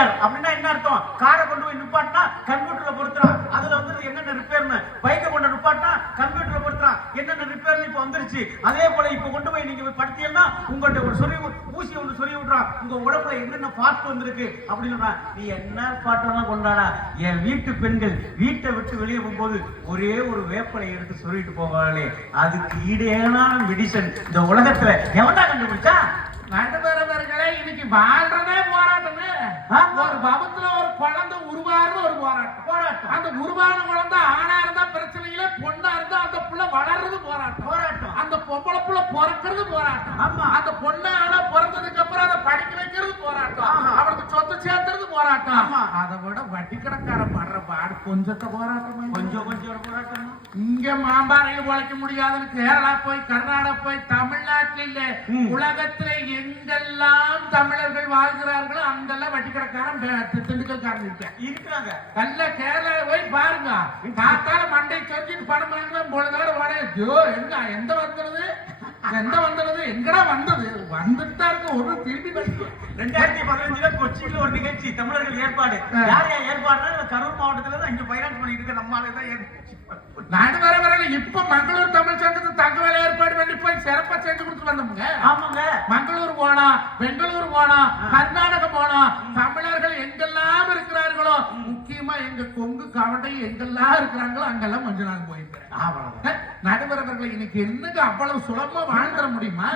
Repair அப்படின்னா என்ன அர்த்தம்? காரை கொண்டு போய் நிப்பாட்டினா கம்ப்யூட்டர்ல பொறுத்துறான், அதுல வந்து என்னென்ன ரிப்பேர்னு. பைக்கை கொண்டு நிப்பாட்டினா கம்ப்யூட்டர்ல பொறுத்துறான், என்னென்ன ரிப்பேர்னு இப்ப வந்துருச்சு. அதே போல இப்ப கொண்டு போய் நீங்க படுத்தீங்கன்னா உங்கள்கிட்ட ஒரு ஊசி ஒன்று சொல்லி விடுறான், உங்க உடம்புல என்னென்ன பார்ட் வந்திருக்கு அப்படின்னு. நீ என்ன பாட்டெல்லாம் கொண்டாடா? என் வீட்டு பெண்கள் வீட்டை விட்டு வெளியே போகும்போது ஒரே ஒரு வேப்பலை எடுத்து சொல்லிட்டு போவாங்களே, அதுக்கு ஈடேன மெடிசன் இந்த உலகத்துல எவன்டா கண்டுபிடிச்சா? நடுவரவர்களே, இன்னைக்கு வாழ்றதே போராட்டமே. ஒரு பபத்துல ஒரு குழந்தை உருவாருன்னு ஒரு போராட்டம். அந்த உருவான குழந்தை ஆணா இருந்தா பிரச்சனை இல்ல, பொண்ணா இருந்தா அந்த புள்ள வளர்றது போராட்டம். அந்த பொம்பளை புள்ள பிறக்கிறது போராட்டம். அந்த பொண்ணு ஆனா பிறந்ததுக்கு அப்புறம் அதை படிக்க வைக்கிறது போராட்டம். அவனுக்கு சொத்து சேர்த்துறது போராட்டம். அதை விட வட்டி கணக்கார படுற பாடு கொஞ்சத்தை போராட்டம், கொஞ்சம் போராட்டம். இங்க மாம்பாறையில் உழைக்க முடியாதுன்னு கேரளா போய் கர்நாடகா போய் தமிழ்நாட்டில் இல்ல உலகத்துல எங்கெல்லாம் தமிழர்கள் வாழ்கிறார்களோ அங்கெல்லாம் வட்டி கணக்காரன் திண்டுக்கல்காரன் இருக்கிறாங்க. நல்ல கேரளா போய் பாருங்க, காத்தால மண்டை சொஞ்சிட்டு பணம் வாங்க பொழுதோட எங்க எந்த வந்துடுது எங்கடா வந்தது வந்துட்டா இருக்க ஒரு திருப்பி 2015 கொச்சியில ஒரு நிகழ்ச்சி தமிழர்கள் ஏற்பாடு. யார் ஏற்பாடுனா கரூர் மாவட்டத்துல தான் இங்க பைனான்ஸ் பண்ணிட்டு இருக்க நம்மளால தான் நடுவரவரை இப்ப மங்களூர் தமிழ் சங்கத்து தகவல் ஏற்பாடு பண்ணி போய் சிறப்பா செஞ்சு கொடுத்து வந்தோம்ங்க. ஆமாங்க, மங்களூர் போனோம், பெங்களூர் போனோம், கர்நாடகம் போனோம். தமிழர்கள் எங்கெல்லாம் இருக்கிறார்களோ, முக்கியமா எங்க கொங்கு கவண்டை எங்கெல்லாம் இருக்கிறாங்களோ அங்கெல்லாம் கொஞ்ச நாள் போயிருக்கிறேன். நடுவரவர்களை இன்னைக்கு என்னங்க அவ்வளவு சுலபமா வாழ்ந்துட முடியுமா?